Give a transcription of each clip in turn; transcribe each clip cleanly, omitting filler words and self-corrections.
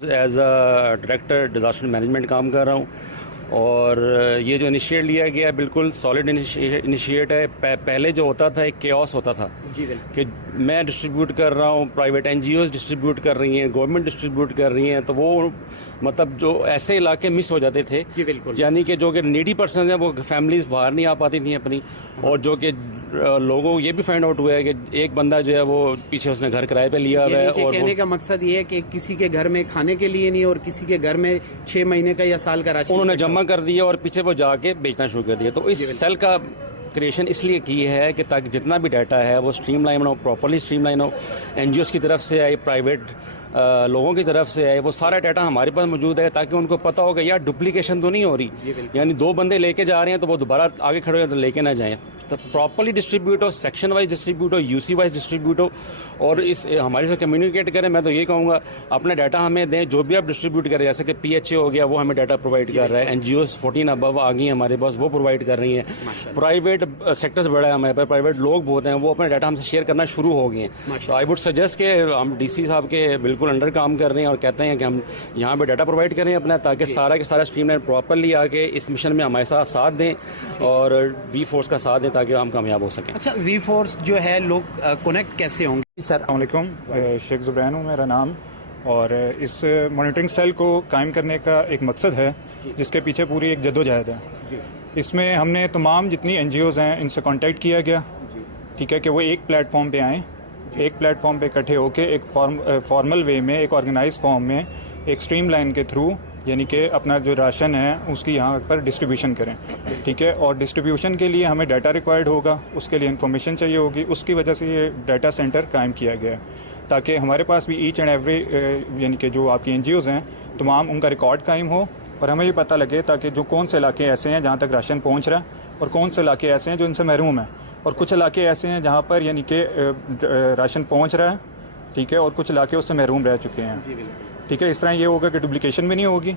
As a director disaster management काम कर रहा हूँ और ये जो इनिशिएट लिया गया बिल्कुल सॉलिड इनिशिएट है। पहले जो होता था एक केओस होता था जी कि मैं डिस्ट्रीब्यूट कर रहा हूँ, प्राइवेट एनजीओज डिस्ट्रीब्यूट कर रही हैं, गवर्नमेंट डिस्ट्रीब्यूट कर रही हैं, तो वो मतलब जो ऐसे इलाके मिस हो जाते थे। जी बिल्कुल। यानी कि जो कि नीडी पर्सन है वो फैमिलीज बाहर नहीं आ पाती थी अपनी, और जो कि लोगों को ये भी फाइंड आउट हुआ है कि एक बंदा जो है वो पीछे उसने घर किराए पे लिया हुआ है। और कहने का मकसद ये है कि किसी के घर में खाने के लिए नहीं और किसी के घर में 6 महीने का या साल का राशन उन्होंने जमा कर दिया और पीछे वो जाके बेचना शुरू कर दिया। तो इस सेल का क्रिएशन इसलिए की है कि ताकि जितना भी डाटा है वो स्ट्रीमलाइन हो, प्रॉपर्ली स्ट्रीमलाइन हो, एनजीओज की तरफ से आए, प्राइवेट लोगों की तरफ से आए, वो सारा डाटा हमारे पास मौजूद है ताकि उनको पता होगा यार डुप्लीकेशन तो नहीं हो रही। यानी 2 बंदे लेके जा रहे हैं तो वो दोबारा आगे खड़े हो तो लेके ना जाएं। तो प्रॉपर्ली डिस्ट्रीब्यूट हो, सेक्शन वाइज डिस्ट्रीब्यूट हो, यूसी वाइज डिस्ट्रीब्यूट हो, और इस हमारे से कम्युनिकेट करें। मैं तो ये कहूँगा अपना डाटा हमें दें, जो भी आप डिस्ट्रीब्यूट करें, जैसे कि पीएचए हो गया वो हमें डाटा प्रोवाइड कर रहा है, एनजीओज 14 अबव आ गई हैं हमारे पास, वो प्रोवाइड कर रही हैं। प्राइवेट सेक्टर्स बड़ा है हमारे पास, प्राइवेट लोग बहुत हैं, वो अपना डाटा हमसे शेयर करना शुरू हो गए हैं। तो आई वुड सजेस्ट कि हम डीसी साहब के बिल्कुल अंडर काम कर रहे हैं और कहते हैं कि हम यहाँ पे डाटा प्रोवाइड करें अपना, ताकि सारा के सारा स्ट्रीमलाइन प्रॉपरली आके इस मिशन में हमारे साथ दें और वी फोर्स का साथ दें ताकि हम कामयाब हो सकें। अच्छा, वी फोर्स जो है लोग कनेक्ट कैसे होंगे? सर अस्सलामुअलैकुम, शेख ज़ुबैन हूँ मेरा नाम, और इस मॉनिटरिंग सेल को कायम करने का एक मकसद है जिसके पीछे पूरी एक जद्दोजहद है। इसमें हमने तमाम जितनी एनजीओज़ हैं इनसे कांटेक्ट किया गया, ठीक है, कि वो एक प्लेटफॉर्म पे आएँ, एक प्लेटफॉर्म पे इकट्ठे होकर एक फॉर्मल वे में, एक ऑर्गेनाइज फॉर्म में, एक स्ट्रीमलाइन के थ्रू, यानी कि अपना जो राशन है उसकी यहाँ पर डिस्ट्रीब्यूशन करें, ठीक है। और डिस्ट्रीब्यूशन के लिए हमें डाटा रिक्वायर्ड होगा, उसके लिए इन्फॉर्मेशन चाहिए होगी, उसकी वजह से ये डाटा सेंटर कायम किया गया है ताकि हमारे पास भी ईच एंड एवरी यानी कि जो आपकी एनजीओज़ हैं तमाम उनका रिकॉर्ड कायम हो और हमें ये पता लगे ताकि जो कौन से इलाके ऐसे हैं जहाँ तक राशन पहुँच रहा है और कौन से इलाके ऐसे हैं जो इनसे महरूम है, और कुछ इलाके ऐसे हैं जहाँ पर यानी कि राशन पहुँच रहा है, ठीक है, और कुछ इलाके उससे महरूम रह चुके हैं, ठीक है। इस तरह ये होगा कि डुप्लीकेशन भी नहीं होगी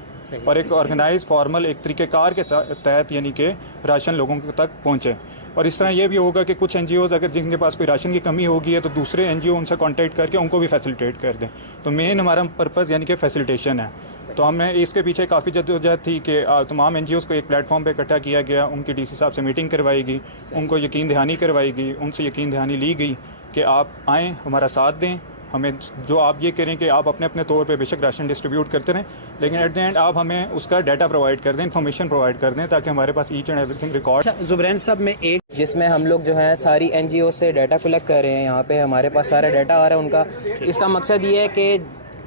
और एक ऑर्गेनाइज फॉर्मल एक तरीक़ेकार के तहत यानी कि राशन लोगों तक पहुँचे। और इस तरह ये भी होगा कि कुछ एनजीओज़ अगर जिनके पास कोई राशन की कमी होगी है तो दूसरे एनजीओ उनसे कांटेक्ट करके उनको भी फैसिलिटेट कर दें। तो मेन हमारा पर्पज़ यानी कि फैसिलिटेशन है। तो हमने इसके पीछे काफ़ी जद्दोजहद थी कि तमाम एनजीओज़ को एक प्लेटफॉर्म पे इकट्ठा किया गया, उनकी डीसी साहब से मीटिंग करवाएगी, उनको यकीन दहानी करवाएगी, उनसे यकीन दहानी ली गई कि आप आएँ, हमारा साथ दें, हमें जो आप ये करें कि आप अपने अपने तौर पे बेशक राशन डिस्ट्रीब्यूट करते रहें, लेकिन एट द एंड आप हमें उसका डाटा प्रोवाइड कर दें, इन्फॉर्मेशन प्रोवाइड कर दें ताकि हमारे पास each and everything record. Zubain साहब, में एक जिसमें हम लोग जो है सारी एनजीओ से डाटा कलेक्ट कर रहे हैं, यहाँ पे हमारे पास सारा डाटा आ रहा है उनका। इसका मकसद ये है कि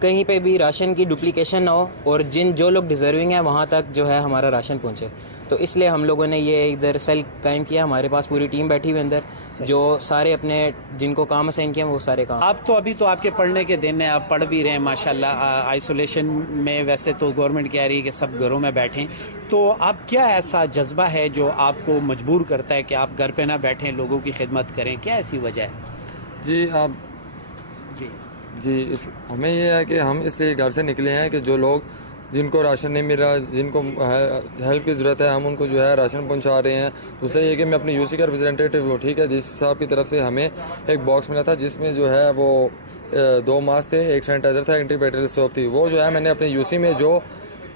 कहीं पे भी राशन की डुप्लीकेशन ना हो और जो लोग डिज़र्विंग है वहाँ तक जो है हमारा राशन पहुँचे। तो इसलिए हम लोगों ने ये इधर सेल कायम किया। हमारे पास पूरी टीम बैठी हुई अंदर, जो सारे अपने जिनको काम असाइन किया वो सारे काम। आप तो अभी तो आपके पढ़ने के दिन है, आप पढ़ भी रहे हैं माशाल्लाह। आइसोलेशन में वैसे तो गवर्नमेंट कह रही है कि सब घरों में बैठें, तो आप क्या ऐसा जज्बा है जो आपको मजबूर करता है कि आप घर पे ना बैठें, लोगों की खिदमत करें? क्या ऐसी वजह है? जी हमें ये है कि हम इसलिए घर से निकले हैं कि जो लोग जिनको राशन नहीं मिल रहा, जिनको हेल्प की ज़रूरत है, हम उनको जो है राशन पहुंचा रहे हैं। दूसरा ये कि मैं अपनी यूसी का रिप्रेजेंटेटिव हूँ, ठीक है। डीसी साहब की तरफ से हमें एक बॉक्स मिला था जिसमें जो है वो 2 मास्क थे, एक सैनिटाइज़र था, एंटीबैक्टीरियल सोप थी। वो जो है मैंने अपनी यूसी में जो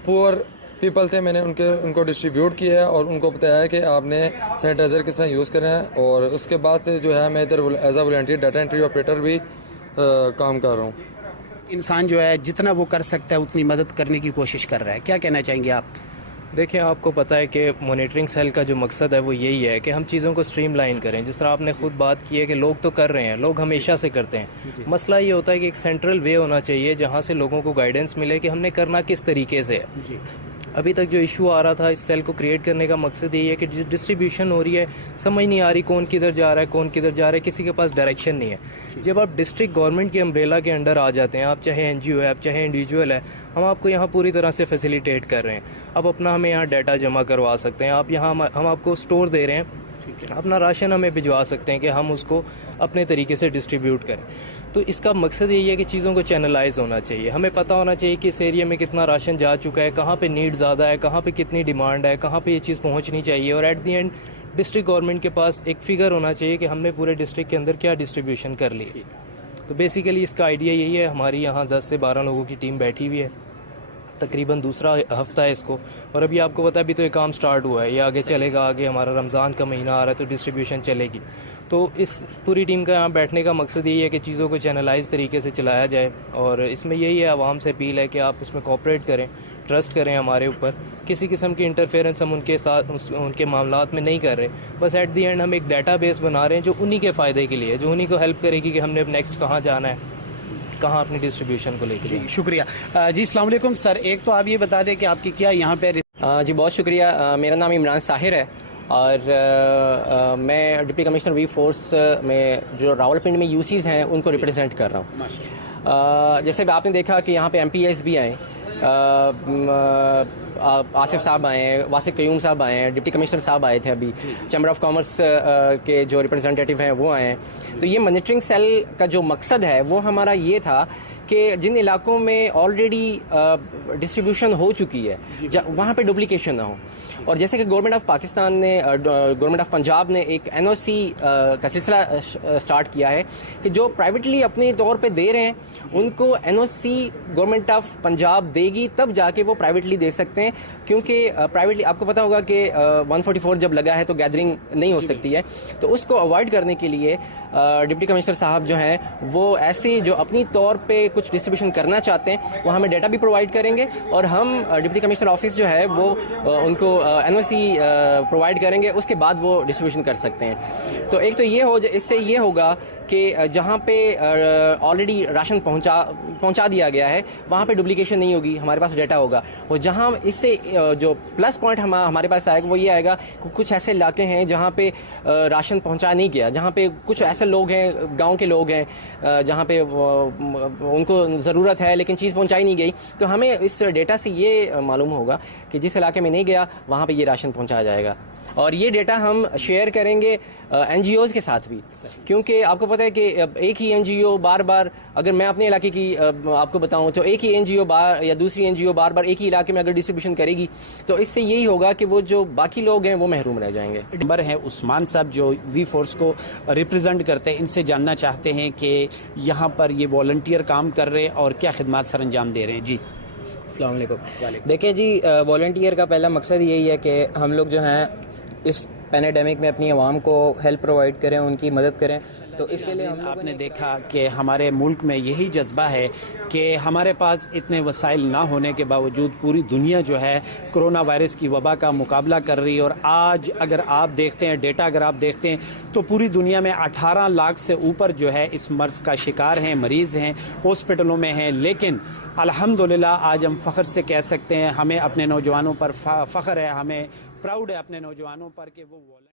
पुअर पीपल थे मैंने उनको डिस्ट्रीब्यूट किया है और उनको बताया है कि आपने सैनिटाइज़र किस तरह यूज़ करना है। और उसके बाद से जो है मैं इधर as a volunteer data entry operator भी काम कर रहा हूँ। इंसान जो है जितना वो कर सकता है उतनी मदद करने की कोशिश कर रहा है। क्या कहना चाहेंगे आप? देखिए, आपको पता है कि मॉनिटरिंग सेल का जो मकसद है वो यही है कि हम चीज़ों को स्ट्रीमलाइन करें। जिस तरह आपने खुद बात की है कि लोग तो कर रहे हैं, लोग हमेशा से करते हैं। मसला ये होता है कि एक सेंट्रल वे होना चाहिए जहाँ से लोगों को गाइडेंस मिले कि हमने करना किस तरीके से है। अभी तक जो इशू आ रहा था, इस सेल को क्रिएट करने का मकसद यही है कि डिस्ट्रीब्यूशन हो रही है, समझ नहीं आ रही कौन किधर जा रहा है, कौन किधर जा रहा है, किसी के पास डायरेक्शन नहीं है। जब आप डिस्ट्रिक्ट गवर्नमेंट की अम्ब्रेला के अंडर आ जाते हैं, आप चाहे एनजीओ है, आप चाहे इंडिविजुअल है, हम आपको यहाँ पूरी तरह से फैसिलिटेट कर रहे हैं। आप अपना हमें यहाँ डाटा जमा करवा सकते हैं, आप यहाँ हम आपको स्टोर दे रहे हैं, अपना राशन हमें भिजवा सकते हैं कि हम उसको अपने तरीके से डिस्ट्रीब्यूट करें। तो इसका मकसद यही है कि चीज़ों को चैनलाइज होना चाहिए। हमें पता होना चाहिए कि इस एरिया में कितना राशन जा चुका है, कहाँ पे नीड ज़्यादा है, कहाँ पे कितनी डिमांड है, कहाँ पे ये चीज़ पहुँचनी चाहिए। और at the and district government के पास एक फिगर होना चाहिए कि हमने पूरे डिस्ट्रिक्ट के अंदर क्या डिस्ट्रीब्यूशन कर ली। तो बेसिकली इसका आइडिया यही है। हमारी यहाँ 10 से 12 लोगों की टीम बैठी हुई है। तकरीबन दूसरा हफ्ता है इसको, और अभी आपको पता है अभी तो ये काम स्टार्ट हुआ है, ये आगे चलेगा, आगे हमारा रमज़ान का महीना आ रहा है तो डिस्ट्रीब्यूशन चलेगी। तो इस पूरी टीम का यहाँ बैठने का मकसद यही है कि चीज़ों को चैनलाइज तरीके से चलाया जाए, और इसमें यही है आवाम से अपील है कि आप इसमें कोऑपरेट करें, ट्रस्ट करें हमारे ऊपर, किसी किस्म की इंटरफेरेंस हम उनके साथ उनके मामलात में नहीं कर रहे। बस एट दी एंड हम एक डेटाबेस बना रहे हैं जो उन्हीं के फ़ायदे के लिए, जो उन्हीं को हेल्प करेगी कि हमने अब नेक्स्ट कहाँ जाना है, कहाँ अपनी डिस्ट्रीब्यूशन को लेकर जाना है। शुक्रिया जी। अस्सलाम वालेकुम सर, एक तो आप ये बता दें कि आपकी क्या यहाँ पे जी बहुत शुक्रिया। मेरा नाम इमरान साहिर है और मैं डिप्टी कमिश्नर वी फोर्स में जो रावलपिंडी में यूसीज़ हैं उनको रिप्रेजेंट कर रहा हूँ। जैसे आपने देखा कि यहाँ पे एमपीएस भी आए, आसिफ साहब आए हैं, वासिक कयूम साहब आए हैं, डिप्टी कमिश्नर साहब आए थे, अभी चैम्बर ऑफ कॉमर्स के जो रिप्रेजेंटेटिव हैं वो आए हैं। तो ये मॉनिटरिंग सेल का जो मकसद है वो हमारा ये था कि जिन इलाकों में ऑलरेडी डिस्ट्रीब्यूशन हो चुकी है वहाँ पे डुप्लीकेशन ना हो। और जैसे कि गवर्नमेंट ऑफ पाकिस्तान ने, गवर्नमेंट ऑफ पंजाब ने एक एनओसी का सिलसिला स्टार्ट किया है कि जो प्राइवेटली अपने तौर पे दे रहे हैं उनको एनओसी गवर्नमेंट ऑफ पंजाब देगी, तब जाके वो प्राइवेटली दे सकते हैं। क्योंकि प्राइवेटली आपको पता होगा कि 144 जब लगा है तो गैदरिंग नहीं हो सकती है, तो उसको अवॉइड करने के लिए डिप्टी कमिश्नर साहब जो हैं वो ऐसे जो अपनी तौर पे कुछ डिस्ट्रीब्यूशन करना चाहते हैं वो हमें डेटा भी प्रोवाइड करेंगे, और हम डिप्टी कमिश्नर ऑफिस जो है वो उनको एनओसी प्रोवाइड करेंगे, उसके बाद वो डिस्ट्रीब्यूशन कर सकते हैं। तो एक तो ये हो, इससे ये होगा कि जहाँ पे ऑलरेडी राशन पहुँचा दिया गया है वहाँ पे डुप्लीकेशन नहीं होगी, हमारे पास डेटा होगा। और जहाँ इससे जो प्लस पॉइंट हमारे पास आएगा वो ये आएगा कि कुछ ऐसे इलाके हैं जहाँ पे राशन पहुँचा नहीं गया, जहाँ पे कुछ ऐसे लोग हैं, गांव के लोग हैं जहाँ पे उनको ज़रूरत है लेकिन चीज़ पहुँचाई नहीं गई, तो हमें इस डेटा से ये मालूम होगा कि जिस इलाके में नहीं गया वहाँ पे ये राशन पहुँचाया जाएगा। और ये डेटा हम शेयर करेंगे एनजीओज़ के साथ भी, क्योंकि आपको पता है कि एक ही एनजीओ बार बार, अगर मैं अपने इलाके की आपको बताऊं तो एक ही एनजीओ बार या दूसरी एनजीओ बार बार एक ही इलाके में अगर डिस्ट्रीब्यूशन करेगी तो इससे यही होगा कि वो जो बाकी लोग हैं वो महरूम रह जाएंगे। नंबर है उस्मान साहब जो वी फोर्स को रिप्रेजेंट करते हैं, इनसे जानना चाहते हैं कि यहाँ पर ये वॉलंटियर काम कर रहे हैं और क्या खिदमत सर अंजाम दे रहे हैं। जी अस्सलाम वालेकुम। देखिए जी, वॉलंटियर का पहला मकसद यही है कि हम लोग जो हैं इस पैनेडेमिक में अपनी आवाम को हेल्प प्रोवाइड करें, उनकी मदद करें। तो इसके लिए हम आपने देखा कि हमारे मुल्क में यही जज्बा है कि हमारे पास इतने वसाइल ना होने के बावजूद पूरी दुनिया जो है कोरोना वायरस की वबा का मुकाबला कर रही है। और आज अगर आप देखते हैं डेटा, अगर आप देखते हैं तो पूरी दुनिया में 18 लाख से ऊपर जो है इस मर्ज़ का शिकार हैं, मरीज़ हैं, हॉस्पिटलों में हैं। लेकिन अल्हम्दुलिल्लाह आज हम फ़ख्र से कह सकते हैं, हमें अपने नौजवानों पर फ़ख्र है, हमें प्राउड है अपने नौजवानों पर कि वो